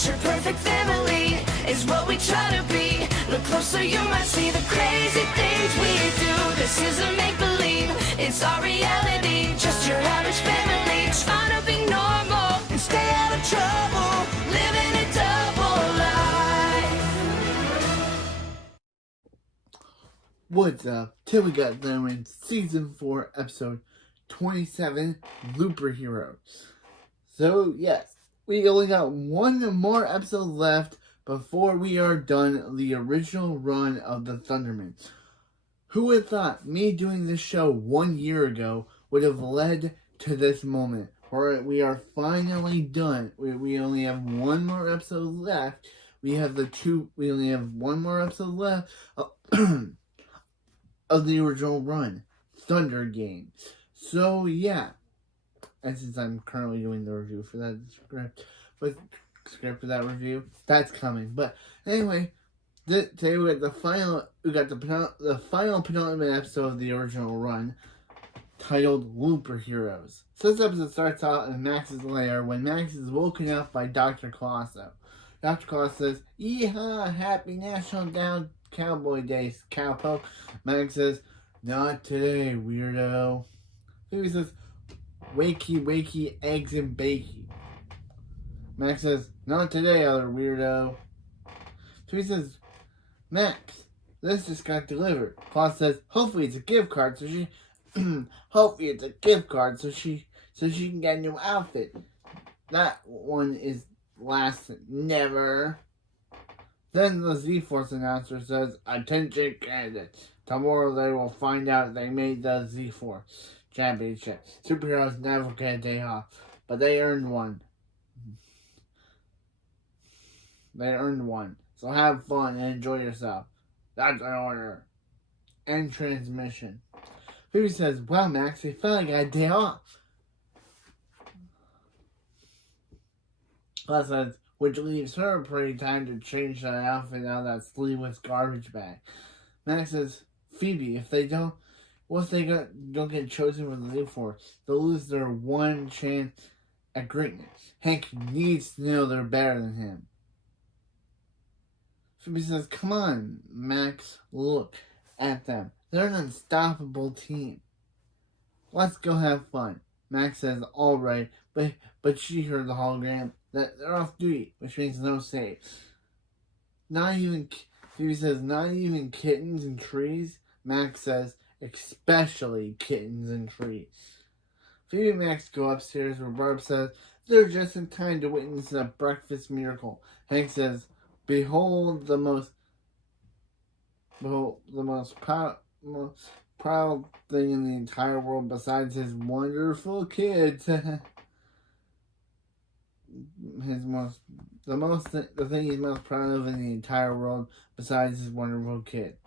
picture perfect family is what we try to be. Look closer, you might see the crazy things we do. This isn't make-believe, it's our reality. Just your average family trying to be normal and stay out of trouble, living a double life. What's up? Till we got them in Season 4, Episode 27, Looper Hero. So, yes, we only got one more episode left before we are done the original run of the Thunderman. Who would have thought me doing this show 1 year ago would have led to this moment where we are finally done. We only have one more episode left. We only have one more episode left of the original run, Thunder Game. So, yeah. And since I'm currently doing the review for that script for that review, that's coming. But anyway, today we got the final penultimate episode of the original run, titled Looper Heroes. So this episode starts out in Max's lair when Max is woken up by Dr. Colosso. Dr. Colosso says, "Yeehaw, happy National Down Cowboy Days, cowpoke." Max says, "Not today, weirdo." Phoebe says, "Wakey, wakey, eggs and bakey." Max says, "Not today, other weirdo." Phoebe says, "Max, this just got delivered." Claus says, "Hopefully it's a gift card so she can get a new outfit. That one is last never." Then the Z-Force announcer says, "Attention candidates. Tomorrow they will find out they made the Z-Force Championship. Superheroes never get a day off, but they earned one. So have fun and enjoy yourself. That's an order." End transmission. Phoebe says, "Well, Max, they finally got a day off." Claus says, which leaves her pretty time to change that outfit out of that sleeveless garbage bag. Max says, "Phoebe, if they don't get chosen for the lead for, they'll lose their one chance at greatness. Hank needs to know they're better than him." Phoebe says, "Come on, Max, look at them. They're an unstoppable team. Let's go have fun." Max says, "All right," but she heard the hologram that they're off duty, which means no save. Phoebe says, "Not even kittens and trees." Max says, "Especially kittens and trees." Phoebe and Max go upstairs where Barb says they're just in time to witness a breakfast miracle. Hank says, "Behold the most proud thing in the entire world besides his wonderful kids." The thing he's most proud of in the entire world besides his wonderful kid.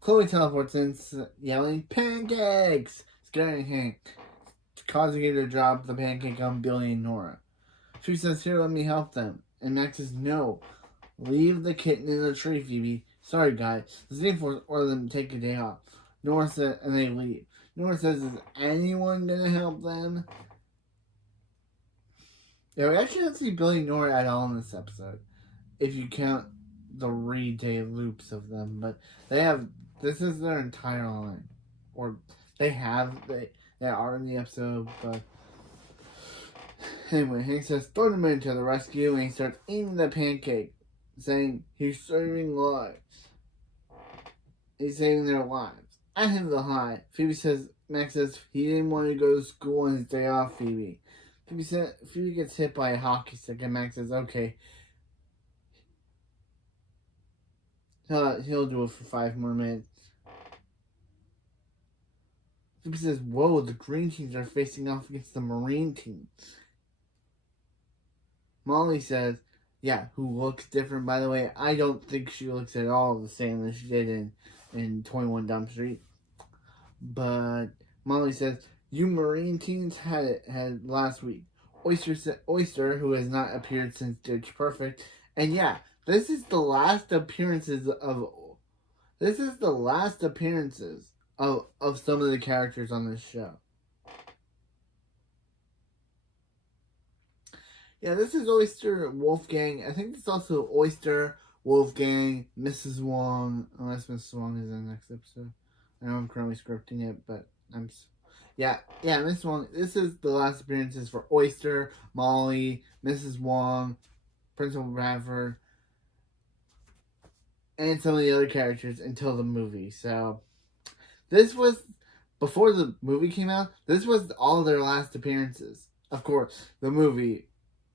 Chloe teleports in, yelling, "Pancakes!" scaring Hank, causing him to drop the pancake on Billy and Nora. She says, "Here, let me help them." And Max says, "No, leave the kitten in the tree, Phoebe. Sorry, guys. The Z-Force ordered them to take a day off." Nora said, and they leave. Nora says, "Is anyone gonna help them?" Yeah, we actually don't see Billy and Nora at all in this episode, if you count the re-day loops of them. But this is their entire line. Or they are in the episode, but anyway, Hank says, "Thunderman to the rescue," and he starts eating the pancake, saying he's saving lives. He's saving their lives. I have the high. Max says he didn't want to go to school on his day off, Phoebe. Phoebe gets hit by a hockey stick, and Max says, "Okay, he'll do it for 5 more minutes." Phoebe says, "Whoa, the green teams are facing off against the marine team." Molly says, "Yeah, who looks different, by the way. I don't think she looks at all the same as she did in 21 Dump Street." But Molly says, "You marine teams had last week." Oyster, who has not appeared since Ditch Perfect. And yeah, this is the last appearances of some of the characters on this show. Yeah, this is Oyster Wolfgang. I think it's also Oyster Wolfgang, Mrs. Wong, unless Mrs. Wong is in the next episode. I know I'm currently scripting it, but yeah, Mrs. Wong. This is the last appearances for Oyster, Molly, Mrs. Wong, Principal Bradford, and some of the other characters until the movie. So this was before the movie came out. This was all their last appearances. Of course, the movie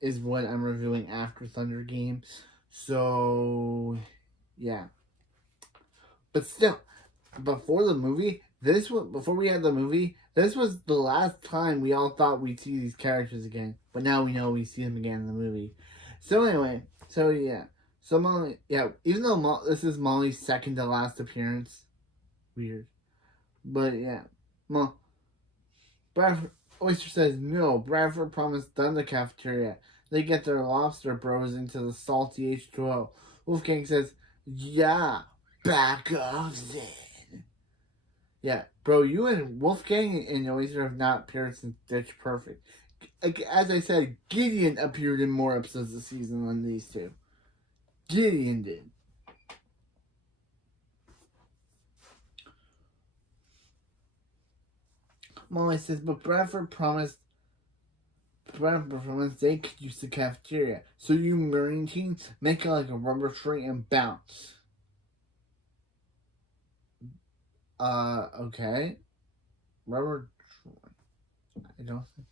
is what I'm reviewing after Thunder Game. So yeah, but still, before the movie, before we had the movie, this was the last time we all thought we'd see these characters again. But now we know we see them again in the movie. So anyway, so Molly, even though this is Molly's second to last appearance, weird, but yeah, Bradford Oyster says no. Bradford promised them the cafeteria. They get their lobster bros into the salty H2O. Wolfgang says, yeah, back off then. Yeah, bro, you and Wolfgang and Oyster have not appeared since Ditch Perfect. As I said, Gideon appeared in more episodes this season than these two. Gideon did. Molly says, but Bradford promised they could use the cafeteria. So you Marine teams make it like a rubber tree and bounce. Okay. Rubber tree. I don't think.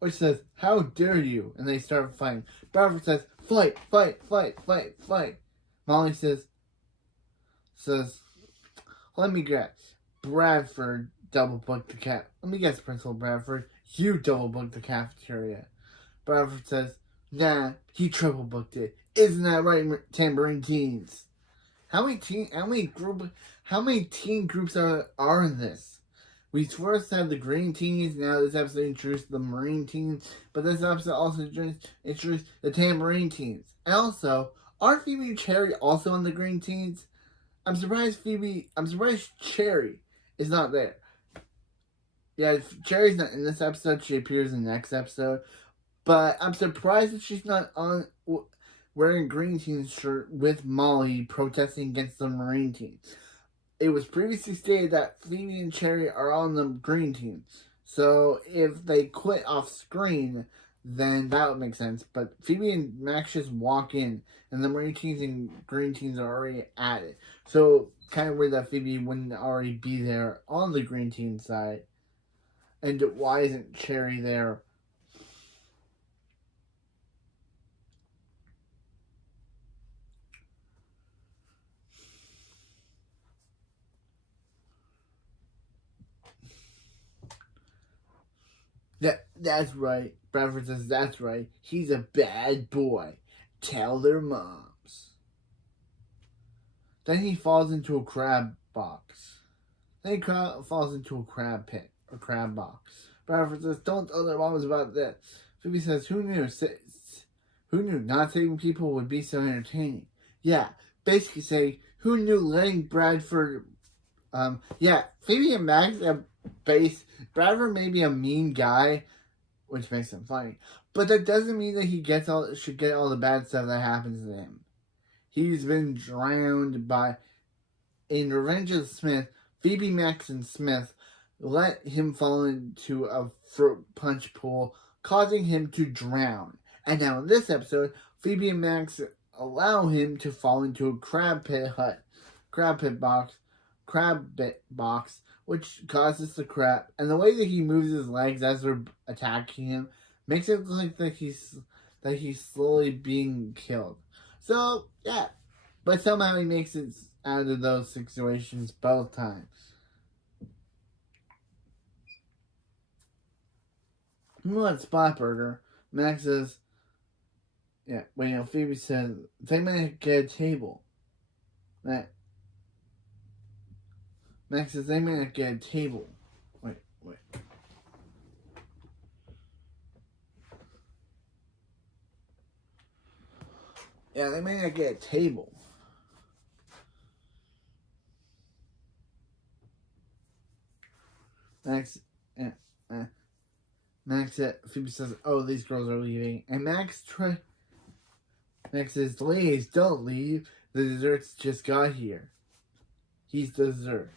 Or says, how dare you? And they start fighting. Bradford says, fight, fight, fight, fight, fight. Molly says, let me guess. Bradford double booked the Let me guess, Principal Bradford. You double booked the cafeteria. Bradford says, nah, he triple booked it. Isn't that right, Tambourine Teens? How many teen groups are in this? We first had the Green Teens, now this episode introduced the Marine Teens, but this episode also introduced the Tambourine Teens. And also, aren't Phoebe and Cherry also on the Green Teens? I'm surprised Cherry is not there. Yeah, Cherry's not in this episode. She appears in the next episode. But I'm surprised that she's not on wearing a Green Teens shirt with Molly protesting against the Marine Teens. It was previously stated that Phoebe and Cherry are on the Green Teens. So if they quit off screen, then that would make sense. But Phoebe and Max just walk in, and the Marine Teens and Green Teens are already at it. So kind of weird that Phoebe wouldn't already be there on the Green Teen side. And why isn't Cherry there? That's right. Bradford says that's right. He's a bad boy. Tell their moms. Then he falls into a crab box. Then he falls into a crab pit or crab box. Bradford says, "Don't tell their moms about this." Phoebe says, "Who knew? Who knew not saving people would be so entertaining?" Yeah, basically saying, "Who knew letting Bradford?" Phoebe and Max have Bradford may be a mean guy, which makes him funny, but that doesn't mean that he should get all the bad stuff that happens to him. He's been drowned in Revenge of Smith. Phoebe, Max, and Smith let him fall into a fruit punch pool, causing him to drown. And now in this episode, Phoebe and Max allow him to fall into a crab pit box, which causes the crab. And the way that he moves his legs as they're attacking him makes it look like that he's slowly being killed. So yeah, but somehow he makes it out of those situations both times. Well, at Spotburger, Max says, Phoebe says, they might get a table. Max says, they may not get a table. Wait. Yeah, they may not get a table. Max Phoebe says, "Oh, these girls are leaving," and Max says, "Ladies, don't leave. The desserts just got here. He's the dessert."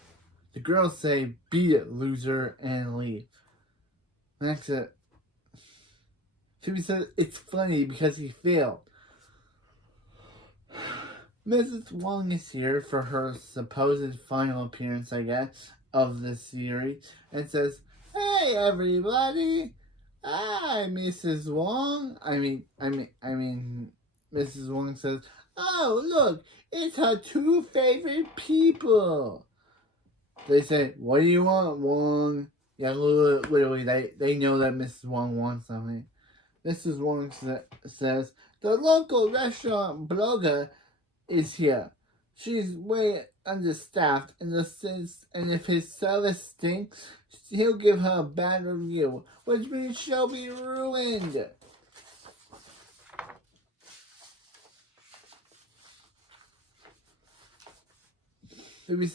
The girls say, "Beat it, loser," and leave. Phoebe says, "It's funny because he failed." Mrs. Wong is here for her supposed final appearance, I guess, of the series, and says, "Hey, everybody! Hi, Mrs. Wong." Mrs. Wong says, "Oh, look, it's her two favorite people." They say, "What do you want, Wong?" Yeah, literally, they know that Mrs. Wong wants something. Mrs. Wong says, "The local restaurant blogger is here. She's way understaffed in the sense, and if his service stinks, he'll give her a bad review, which means she'll be ruined." Phoebe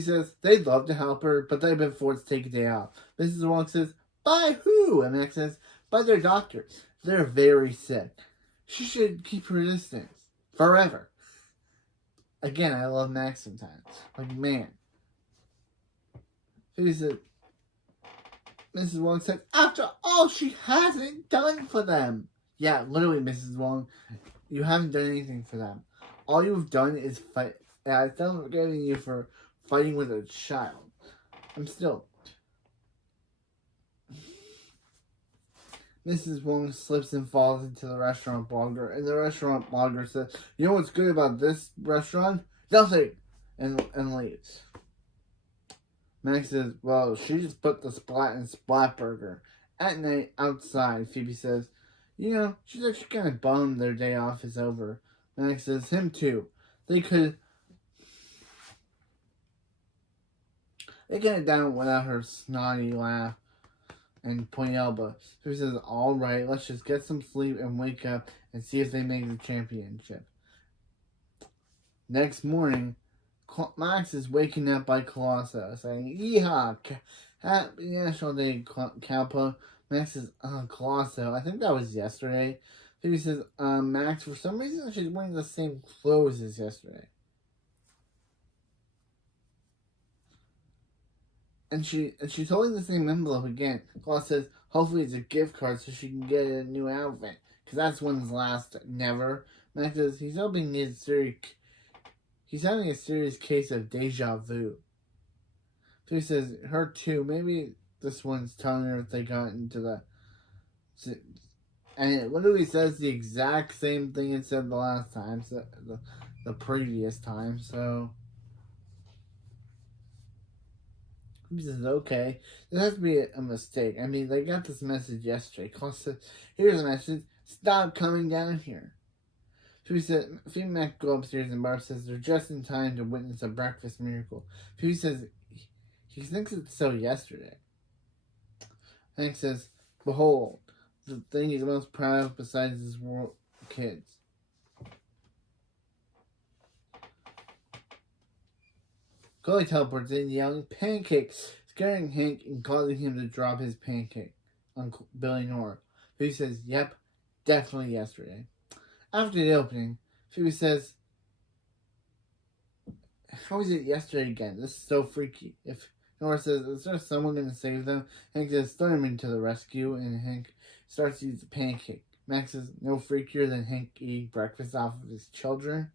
says they'd love to help her, but they've been forced to take a day off. Mrs. Wong says, "By who?" And Max says, "By their doctor. They're very sick. She should keep her distance. Forever." Again, I love Max sometimes. Like, man. Phoebe said, Mrs. Wong said, "After all she hasn't done for them." Yeah, literally, Mrs. Wong, you haven't done anything for them. All you've done is fight. I'm still forgiving you for fighting with a child. Mrs. Wong slips and falls into the restaurant blogger, and the restaurant blogger says, "You know what's good about this restaurant? Nothing," and leaves. Max says, "Well, she just put the splat in Splat Burger." At night, outside, Phoebe says, "You know, she's actually kind of bummed their day off is over." Max says, "Him too. They could get it down without her snotty laugh and pointy elbow." Phoebe says, "All right, let's just get some sleep and wake up and see if they make the championship." Next morning, Max is waking up by Colosso saying, "Yeehaw! Happy National Day, Cowpo." Max says, "Colosso, I think that was yesterday." Phoebe says, "Max, for some reason she's wearing the same clothes as yesterday." And she's holding the same envelope again. Colosso says, "Hopefully it's a gift card so she can get a new outfit, because that's one's last never." Max says he's hoping he's having a serious case of deja vu. Phoebe says, "Her too. Maybe this one's telling her if they got into the..." And it literally says the exact same thing it said the last time, so the previous time, so... Phoebe says, "Okay. There has to be a mistake. I mean, they got this message yesterday. Cole says, here's a message. Stop coming down here." Phoebe and Mac go upstairs and Barb says they're just in time to witness a breakfast miracle. Phoebe says he thinks it's so yesterday. Hank says, "Behold, the thing he's most proud of besides his world kids." Chloe teleports in yelling, "Pancakes!" scaring Hank and causing him to drop his pancake on Billy Nora. Phoebe says, "Yep, definitely yesterday." After the opening, Phoebe says, "How was it yesterday again? This is so freaky." If Nora says, "Is there someone going to save them?" Hank says, "Thurman to the rescue," and Hank starts to eat the pancake. Max says, "No freakier than Hank eating breakfast off of his children."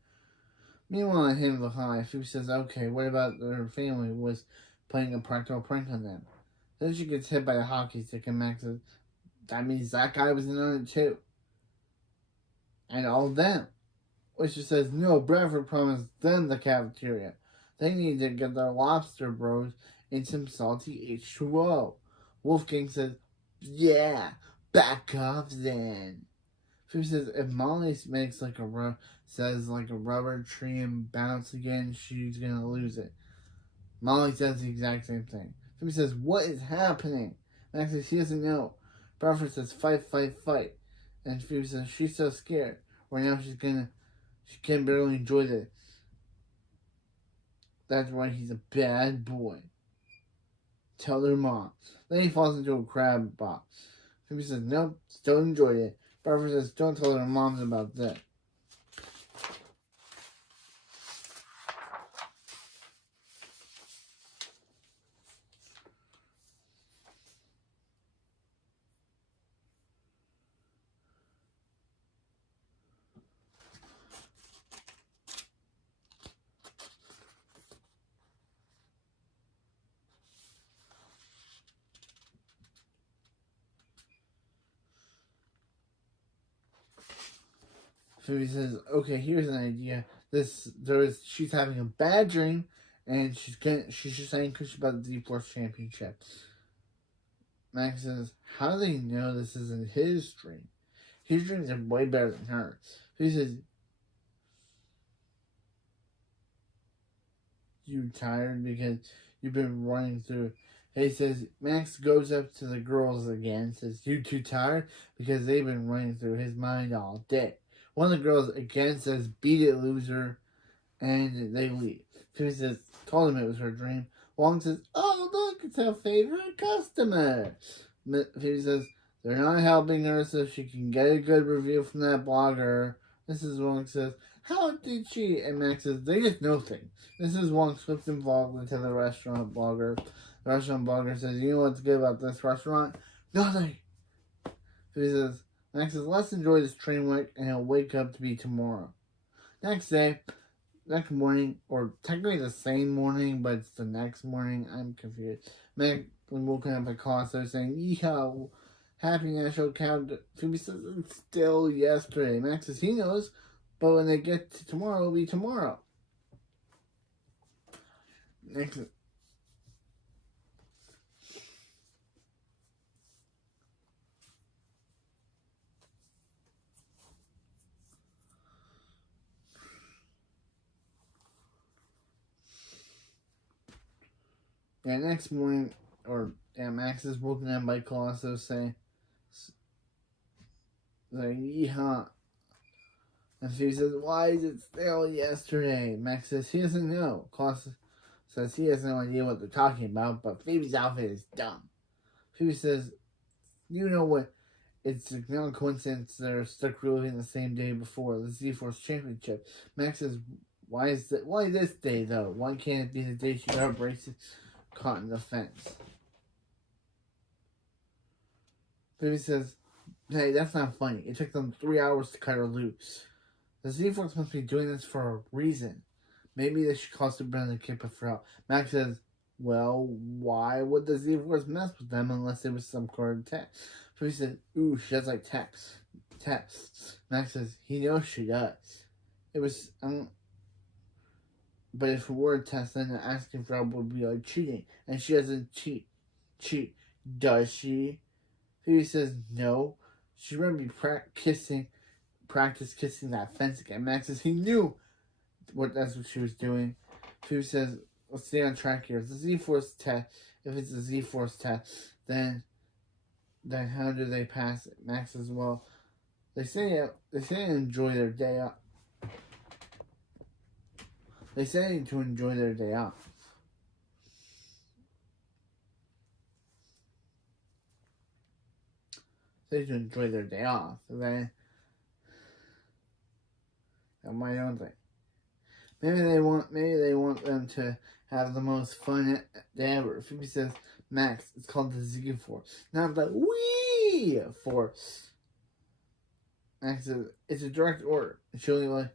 Meanwhile, at him behind, Phoebe says, "Okay, what about their family was playing a practical prank on them?" Then she gets hit by a hockey stick, and Max says, "That means that guy was in on it too. And all of them." Which she says, "No, Bradford promised them the cafeteria. They need to get their lobster bros in some salty H2O. Wolfgang says, "Yeah, back off then." Phoebe says, "If Molly makes like a rubber tree and bounce again, she's gonna lose it." Molly says the exact same thing. Phoebe says, "What is happening?" Max says she doesn't know. Bradford says, "Fight, fight, fight." And Phoebe says she's so scared. Right now she can barely enjoy this. That's why he's a bad boy. tell their mom. Then he falls into a crab box. Phoebe says, nope, still enjoy it. Barbara says, don't tell their moms about that. Phoebe says, okay, here's an idea. She's having a bad dream, and she's just anxious about the Z-Force Championship. Max says, how do they know this isn't his dream? His dreams are way better than hers. He says, you tired because you've been running through. He says, Max goes up to the girls again, says, you too tired? Because they've been running through his mind all day. One of the girls again says, beat it, loser, and they leave. Phoebe says, told him it was her dream. Wong says, oh, look, it's our favorite customer. Phoebe says, they're not helping her so she can get a good review from that blogger. Mrs. Wong says, how did she? And Max says, they just know things. Mrs. Wong slips involved into the restaurant blogger. The restaurant blogger says, you know what's good about this restaurant? Nothing. Phoebe says, Max says, let's enjoy this train wreck and he'll wake up to be tomorrow. Next morning, or technically the same morning, but it's the next morning. I'm confused. Max woken up at Costco saying, yeehaw, happy National Countdown. Phoebe says, it's still yesterday. Max says, he knows, but when they get to tomorrow, it'll be tomorrow. Next. Next morning, Max is woken up by Colossus saying, yeehaw. And Phoebe says, why is it still yesterday? Max says, he doesn't know. Colossus says he has no idea what they're talking about, but Phoebe's outfit is dumb. Phoebe says, you know what? It's not a coincidence they're stuck reliving the same day before the Z-Force Championship. Max says, why this day, though? Why can't it be the day she got her braces caught in the fence? Phoebe says, hey, that's not funny. It took them 3 hours to cut her loose. The Z-Force must be doing this for a reason. Maybe they should call Sabrina and Kipper for help. Max says, well, why would the Z-Force mess with them unless it was some kind of test? Phoebe says, ooh, she does like tests. Max says, he knows she does. It was, but if it were a test, then asking for help would be like cheating. And she doesn't cheat. Does she? Phoebe says, no. She's going to be practice kissing that fence again. Max says, he knew that's what she was doing. Phoebe says, let's stay on track here. It's a Z-Force test. If it's a Z-Force test, then how do they pass it? Max says, well, they say enjoy their day off. They say to enjoy their day off. They to enjoy their day off. Then why don't they? Maybe they want them to have the most fun day ever. Phoebe says, Max, it's called the Z-Force, not the Wii Force. Max says, it's a direct order. She only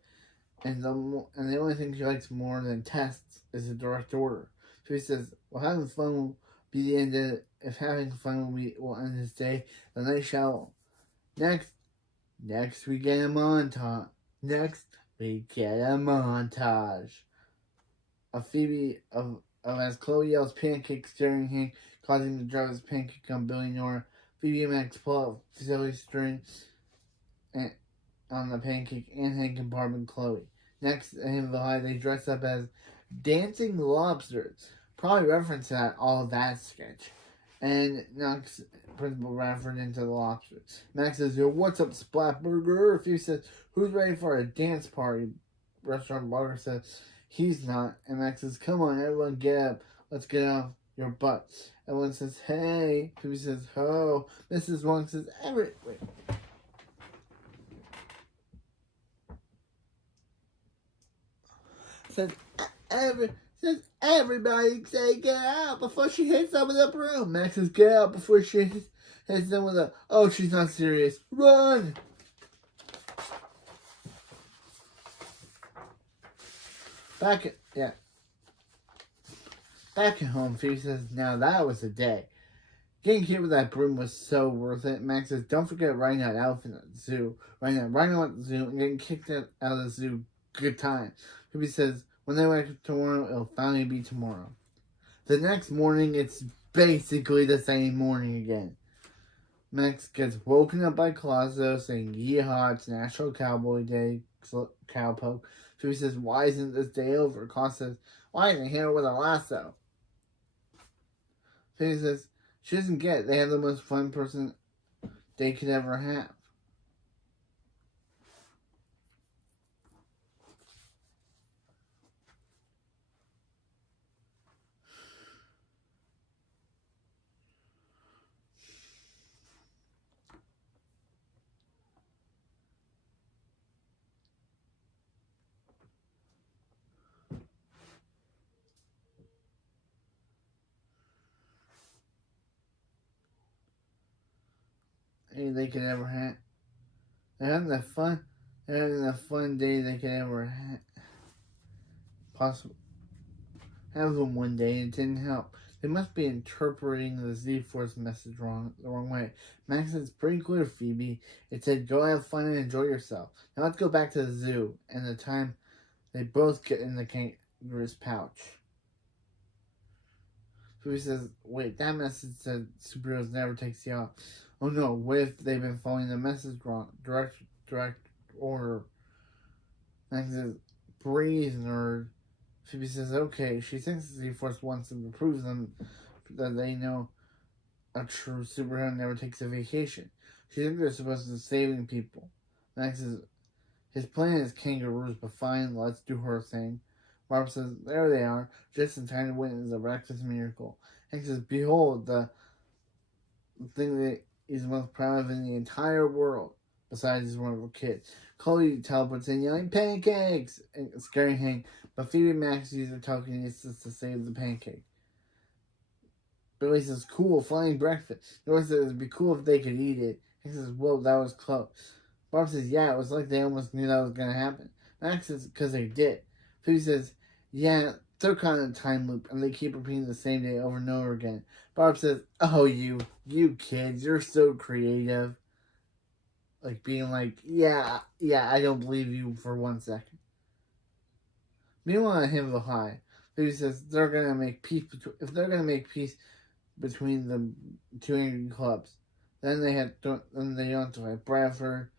and the only thing she likes more than tests is a direct order. Phoebe says, well, having fun will be the end of it. If having fun will end this day, then they shall. Next we get a montage. Of Phoebe as Chloe yells pancakes during him, causing him to drop his pancake on Billy Nora. Phoebe and Max pull out silly string on the pancake and hang compartment Chloe. Next, in the high, they dress up as dancing lobsters. Probably reference that all of that sketch. And knocks Principal Radford into the lobsters. Max says, yo, what's up, Splatburger? Phoebe says, who's ready for a dance party? Restaurant blogger says, he's not. And Max says, come on, everyone get up. Let's get off your butt. Everyone says, hey. Phoebe says, ho. Mrs. Wong says, wait. Says, says, everybody say get out before she hits them with a broom. Max says, get out before she hits them with a, oh, she's not serious. Run! Back at home, Phoebe says, now that was a day. Getting hit with that broom was so worth it. Max says, don't forget riding that elephant at the zoo. Riding at the zoo and getting kicked out of the zoo. Good time. Phoebe says, when they wake up tomorrow, it'll finally be tomorrow. The next morning, it's basically the same morning again. Max gets woken up by Colasso saying, yeehaw, it's National Cowboy Day, cowpoke. Phoebe says, why isn't this day over? Colasso says, why isn't he here with a lasso? Phoebe says, she doesn't get it. They have the most fun person they could ever have. They could ever have. They're having the fun. They're having the fun day they could ever have. Possible. Have them one day. It didn't help. They must be interpreting the Z-Force message the wrong way. Max says, pretty clear, Phoebe. It said, go have fun and enjoy yourself. Now let's go back to the zoo. And the time they both get in the kangaroo's pouch. Phoebe says, wait, that message said superheroes never takes you off. Oh no, what if they've been following the message wrong? Direct order. Max says, breathe, nerd. Phoebe says, okay. She thinks the Z-Force wants them to prove them that they know a true superhero never takes a vacation. She thinks they're supposed to be saving people. Max says, his plan is kangaroos, but fine, let's do her thing. Barb says, there they are, just in time to witness a reckless miracle. Hank says, behold, the thing that he's most proud of in the entire world, besides his wonderful kid. Chloe teleports in, yelling, pancakes! And scaring Hank, but Phoebe and Max use their telekinesis to save the pancake. Billy says, cool, flying breakfast. Nora says, it'd be cool if they could eat it. Hank says, whoa, that was close. Barb says, yeah, it was like they almost knew that was going to happen. Max says, because they did. Phoebe says, yeah, they're kind of a time loop, and they keep repeating the same day over and over again. Barb says, oh, you kids, you're so creative. Like, being like, yeah, I don't believe you for 1 second. Meanwhile, at Himbo High, Phoebe says they're going to make peace between the two angry clubs. Then they don't have to fight Bradford.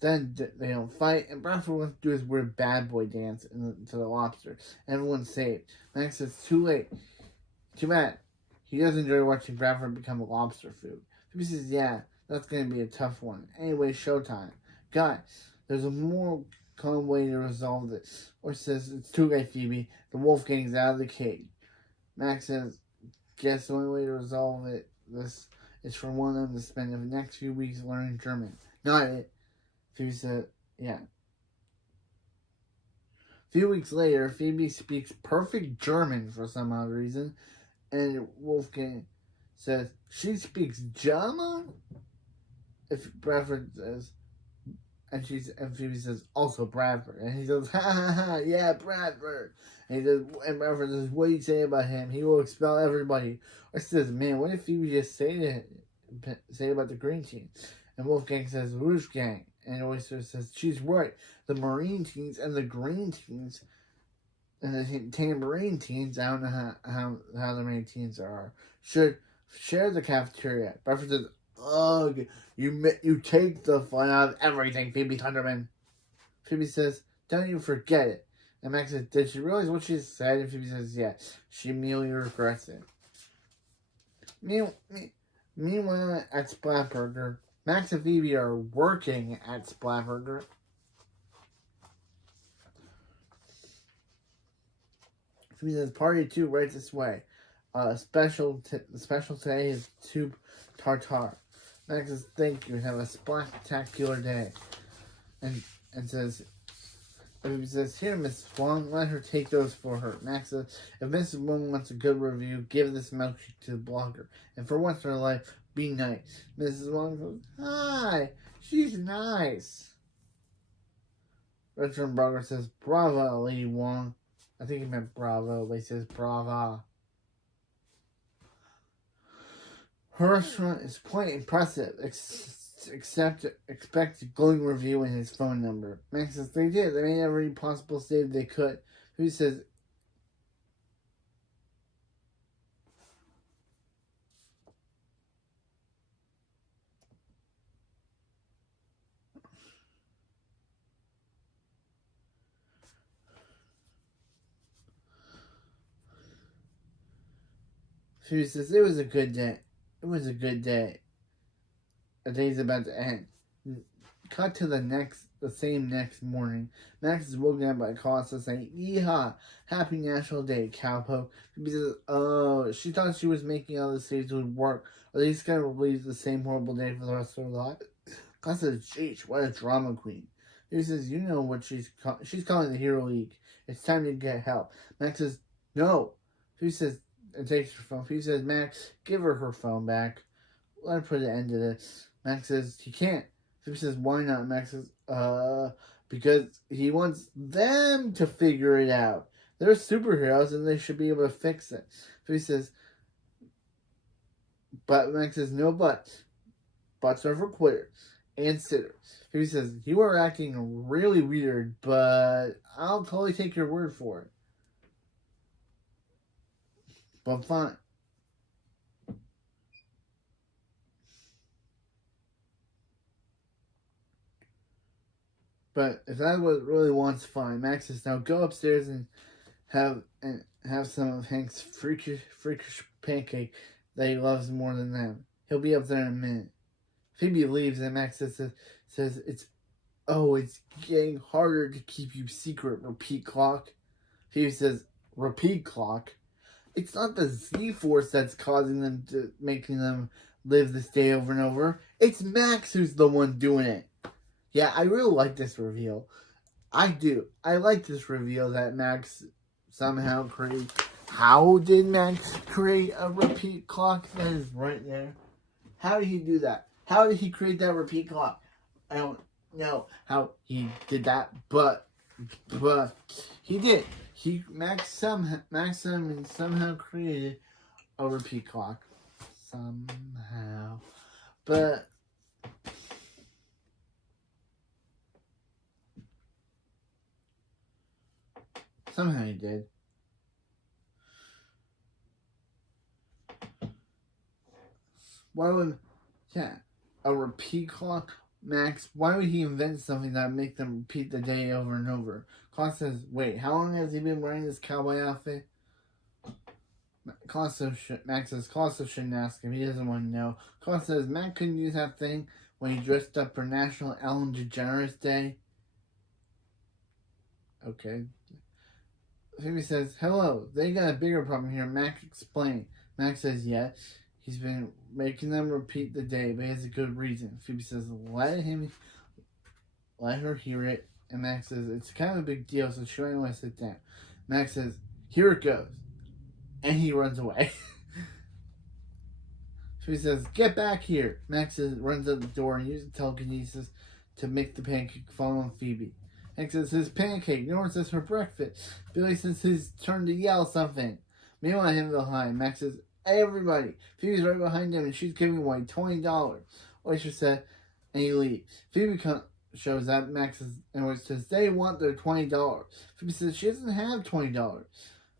Then they don't fight, and Bradford wants to do his weird bad boy dance to the lobster. Everyone's saved. Max says, too late. Too bad. He does enjoy watching Bradford become a lobster food. Phoebe says, yeah, that's going to be a tough one. Anyway, showtime. Guys, there's a more calm way to resolve this. Or says, it's too late, Phoebe. The wolf gang's out of the cage. Max says, guess the only way to resolve this is for one of them to spend the next few weeks learning German. Not it. Phoebe said, yeah. A few weeks later, Phoebe speaks perfect German for some odd reason, and Wolfgang says, she speaks German? If Bradford says, and Phoebe says, also Bradford. And he goes, ha ha ha, yeah, Bradford. And Bradford says, what do you say about him? He will expel everybody. Or she says, man, what did Phoebe just say about the green team? And Wolfgang says, Wolfgang. And Oyster says, she's right. The Marine teams and the Green teams and the Tambourine teams, I don't know how the many teams there are, should share the cafeteria. Bradford says, ugh, you take the fun out of everything, Phoebe Thunderman. Phoebe says, don't you forget it. And Max says, did she realize what she said? And Phoebe says, yeah, she immediately regrets it. Meanwhile, at Splatburger, Max and Phoebe are working at Splatburger. Phoebe says, party 2 right this way. Special today is tube tartare. Max says, thank you and have a spectacular day. And says, Phoebe says, here, Mrs. Wong, let her take those for her. Max says, if Mrs. Wong wants a good review, give this milkshake to the blogger. And for once in her life, be nice. Mrs. Wong goes, hi, she's nice. Restaurant blogger says, bravo, Lady Wong. I think he meant bravo, but he says brava. Her restaurant is quite impressive. Expect a glowing review and his phone number. Max says they did. They made every possible save they could. Who says it was a good day. It was a good day. The day's about to end. Cut to the same next morning. Max is woken up by Costa saying, yeehaw, happy National Day, cowpoke. Phoebe says, oh, she thought she was making all the saves would work. Or at least kind of relive the same horrible day for the rest of her life. Costa says, jeez, what a drama queen. Phoebe says, you know what she's calling the Hero League. It's time to get help. Max says, no. Phoebe says, and takes her phone. Phoebe says, Max, give her phone back. Let her put an end to this. Max says, he can't. Phoebe says, why not? Max says, because he wants them to figure it out. They're superheroes and they should be able to fix it. Phoebe says, but Max says, no buts. Buts are for quitters and sitters. Phoebe says, you are acting really weird, but I'll totally take your word for it. But fine. But if that what really wants, fine. Max says, now go upstairs and have some of Hank's freakish pancake that he loves more than them. He'll be up there in a minute. Phoebe leaves and Max says it's getting harder to keep you secret, repeat clock. Phoebe says, repeat clock? It's not the Z-Force that's making them live this day over and over. It's Max who's the one doing it. Yeah, I really like this reveal. I do. I like this reveal that Max somehow created. How did Max create a repeat clock? That is right there. How did he do that? How did he create that repeat clock? I don't know how he did that, but he did. Max somehow created a repeat clock. Somehow. But somehow he did. Why would a repeat clock? Max, why would he invent something that would make them repeat the day over and over? Claus says, wait, how long has he been wearing this cowboy outfit? Max says, Claus shouldn't ask him. He doesn't want to know. Claus says, Max couldn't use that thing when he dressed up for National Ellen DeGeneres Day. Okay. Phoebe says, hello, they got a bigger problem here. Max explained. Max says, yes. He's been making them repeat the day, but he has a good reason. Phoebe says, let her hear it. And Max says, it's kind of a big deal, so she might want to sit down. Max says, here it goes. And he runs away. Phoebe says, get back here. Max runs out the door and uses telekinesis to make the pancake fall on Phoebe. Max says, his pancake. Nora says, her breakfast. Billy says, his turn to yell something. Meanwhile, him behind. Max says, hey, everybody. Phoebe's right behind him, and she's giving away $20. Oyster said, and he leaves. Phoebe shows up. Max says, they want their $20. Phoebe says, she doesn't have $20.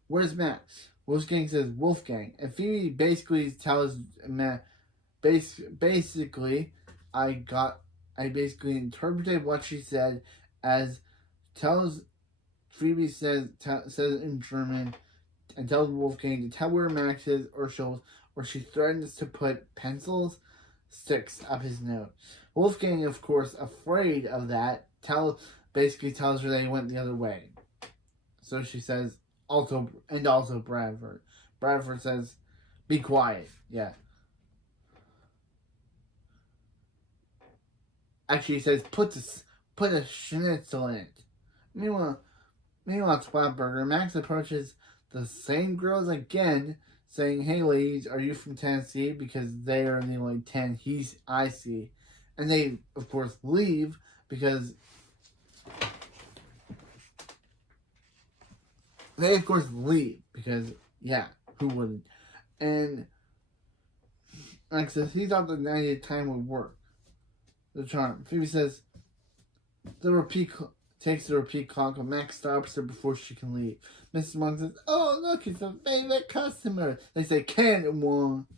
Where's Max? Wolfgang says, Wolfgang. And Phoebe basically tells Max, basically interpreted what she said as Phoebe says in German, and tells Wolfgang to tell where Max is, or she threatens to put sticks up his nose. Wolfgang, of course, afraid of that, basically tells her that he went the other way. So she says, also Bradford. Bradford says, Be quiet. Yeah. Actually, he says, put a schnitzel in it. Meanwhile, at Splatburger, Max approaches the same girls again, saying, "Hey, ladies, are you from Tennessee?" Because they are the only 10 I see. And they, of course, leave because yeah, who wouldn't? And Max says he thought the 90th time would work. The charm. Phoebe says takes the repeat call, but Max stops her before she can leave. Mrs. Monk says, "Oh, look, it's a favorite customer." They say, "Can one."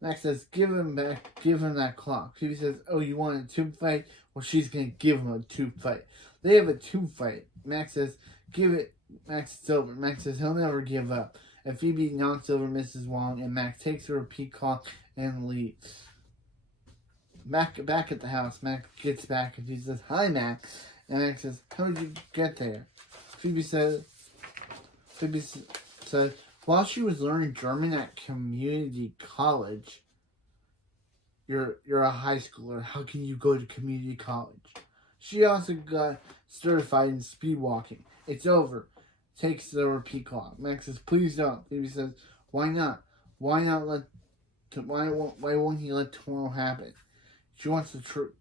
Max says, give him that clock. Phoebe says, "Oh, you want a tube fight?" Well, she's going to give him a tube fight. They have a tube fight. Max says, "Give it." Max is over. Max says he'll never give up. And Phoebe knocks over Mrs. Wong, and Max takes a repeat call and leaves. Back at the house, Max gets back and she says, "Hi, Max." And Max says, "How did you get there?" Phoebe says, while she was learning German at community college. You're a high schooler. How can you go to community college? She also got certified in speed walking. It's over. Takes the repeat call. Max says, "Please don't." Phoebe says, "Why not? Why won't he let tomorrow happen?" She wants the truth.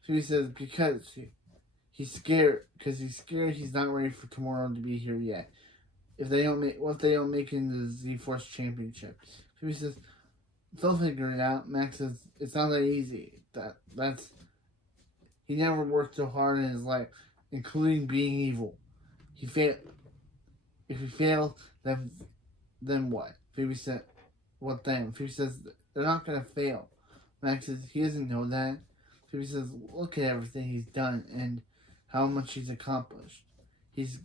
Phoebe says, "Because he's scared. Because he's scared he's not ready for tomorrow to be here yet. What if they don't make it into the Z-Force Championship?" Phoebe says, "They'll figure it out." Max says, "It's not that easy. He never worked so hard in his life, including being evil. If he fails, then what?" Phoebe said, "What then?" Phoebe says, "They're not gonna fail." Max says, "He doesn't know that." Phoebe says, "Look at everything he's done and how much he's accomplished. He's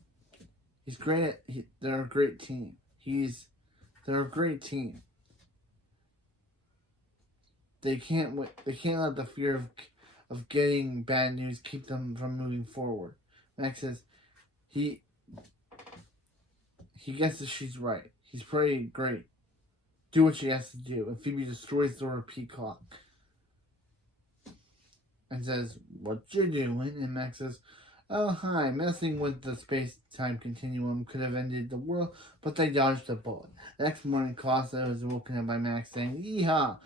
great. They're a great team. They're a great team. They can't let the fear of getting bad news keep them from moving forward." Max says, he guesses she's right. He's pretty great. Do what she has to do." And Phoebe destroys the repeat clock and says, "What you doing?" And Max says, "Oh, hi. Messing with the space-time continuum could have ended the world, but they dodged a bullet." The next morning, Colossus is woken up by Max saying, "Yeehaw!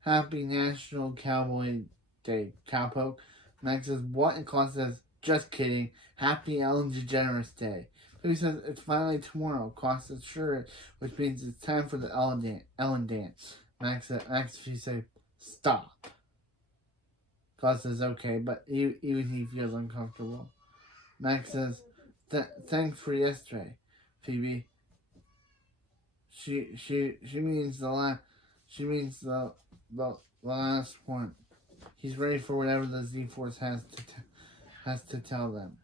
Happy National Cowboy Day, Cowpoke." Max says, "What?" And Colossus says, "Just kidding. Happy Ellen DeGeneres Day." Phoebe says, "It's finally tomorrow." Colossus says, "Sure," which means it's time for the Ellen dance. Max she says, "Stop." Colossus says, "Okay," but even he feels uncomfortable. Max says, "Thanks for yesterday, Phoebe." She means the last one. He's ready for whatever the Z-Force has to tell them.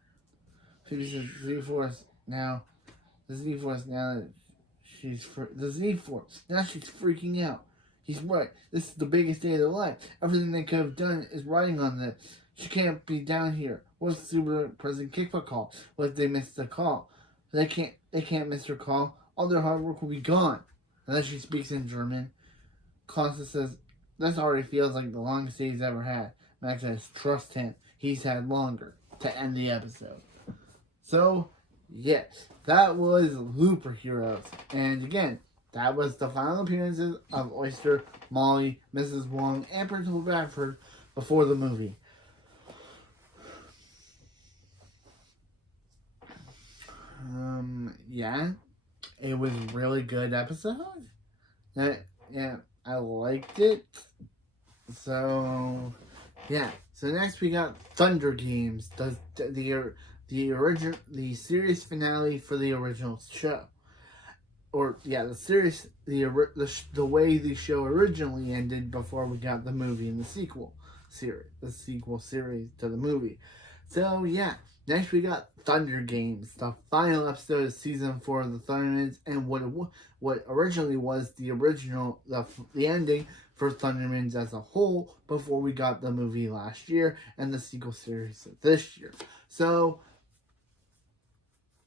Phoebe says, The Z-Force now that the Z-Force now she's freaking out. He's right. This is the biggest day of their life. Everything they could have done is riding on this. She can't be down here. What if Super President Kickbutt call? What if they miss the call? They can't miss her call. All their hard work will be gone. And then she speaks in German. Costa says, "This already feels like the longest day he's ever had." Max says, "Trust him. He's had longer," to end the episode. So, yes, that was Looper Heroes. And again, that was the final appearances of Oyster, Molly, Mrs. Wong, and Principal Bradford before the movie. Yeah, it was a really good episode. Yeah, I liked it. So, yeah. So next we got Thunder Games, the series finale for the original show. Or yeah, the way the show originally ended before we got the movie and the sequel series to the movie. So yeah, Next, we got Thunder Games, the final episode of season 4 of the Thundermans, and what originally was the ending for Thundermans as a whole before we got the movie last year and the sequel series this year. So,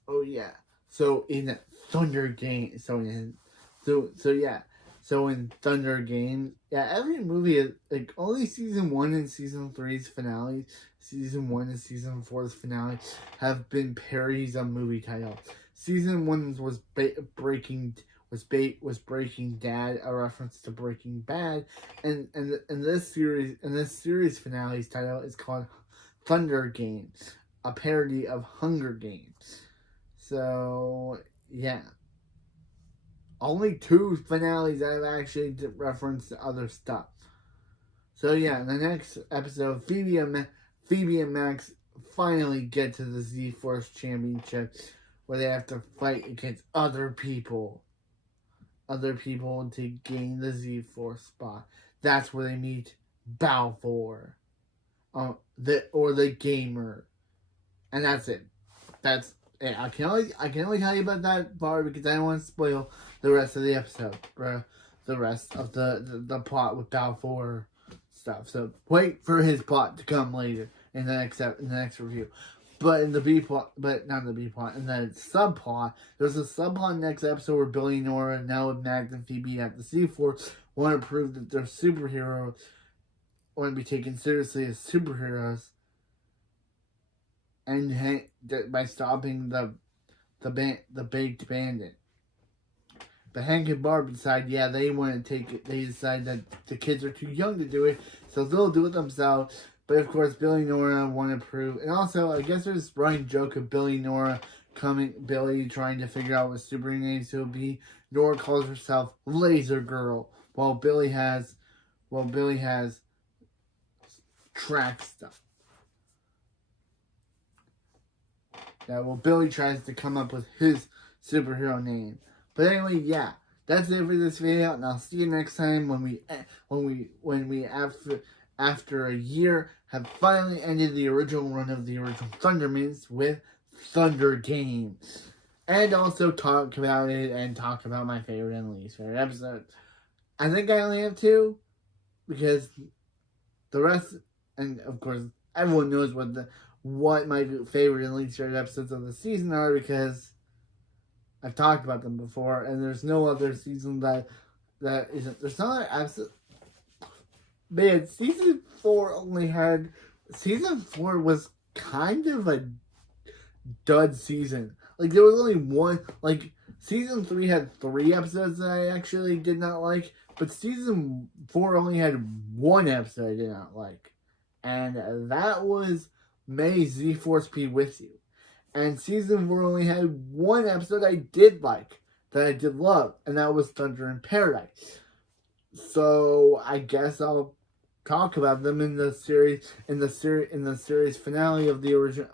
oh yeah, so in Thunder Games, so in Thunder Games, yeah, every movie is like only season 1 and season 3's finale, season 1 and season 4's finale have been parodies of movie titles. Season 1 was Breaking Dad, a reference to Breaking Bad, and this series finale's title is called Thunder Games, a parody of Hunger Games. So yeah. Only 2 finales that have actually referenced other stuff. So yeah, in the next episode, Phoebe and Max finally get to the Z-Force Championship, where they have to fight against other people to gain the Z-Force spot. That's where they meet Balfour, the gamer, and that's it. That's it. I can only tell you about that part because I don't want to spoil the rest of the episode, the rest of the plot with Balfour stuff. So wait for his plot to come later in the next review. But in the B plot, but not the B plot, in the subplot, there's a subplot next episode where Billy and Nora, now with Max and Phoebe at the C4, want to prove that they're superheroes, want to be taken seriously as superheroes, and by stopping the baked bandit. But Hank and Barb decide, they want to take it. They decide that the kids are too young to do it, so they'll do it themselves. But of course, Billy and Nora want to prove, and also I guess there's this running joke of Billy trying to figure out what super names will be. Nora calls herself Laser Girl, while Billy has track stuff. Yeah, well, Billy tries to come up with his superhero name. But anyway, yeah, that's it for this video, and I'll see you next time when we after a year have finally ended the original run of the original Thundermans with Thunder Games, and also talk about it and talk about my favorite and least favorite episodes. I think I only have 2 because the rest, and of course everyone knows what my favorite and least favorite episodes of the season are because I've talked about them before, and there's no other season that isn't. There's no other episode. Man, season 4 was kind of a dud season. Like, there was only one, like, season 3 had 3 episodes that I actually did not like, but season 4 only had 1 episode I did not like. And that was May Z-Force Be With You. And season 4 only had 1 episode I did like, that I did love, and that was Thunder in Paradise. So I guess I'll talk about them in the series finale of the original.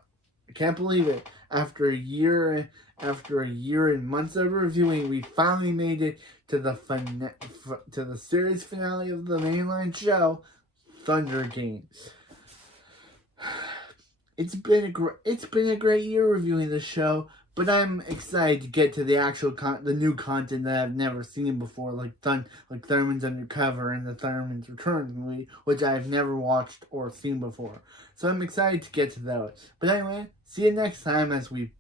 I can't believe it. After a year and months of reviewing, we finally made it to the series finale of the mainline show, Thunder Games. It's been a great year reviewing the show, but I'm excited to get to the actual the new content that I've never seen before, like Thurman's Undercover and the Thurman's Returns movie, which I've never watched or seen before. So I'm excited to get to those. But anyway, see you next time as we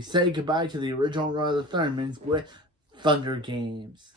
say goodbye to the original run of the Thurmans with Thunder Games.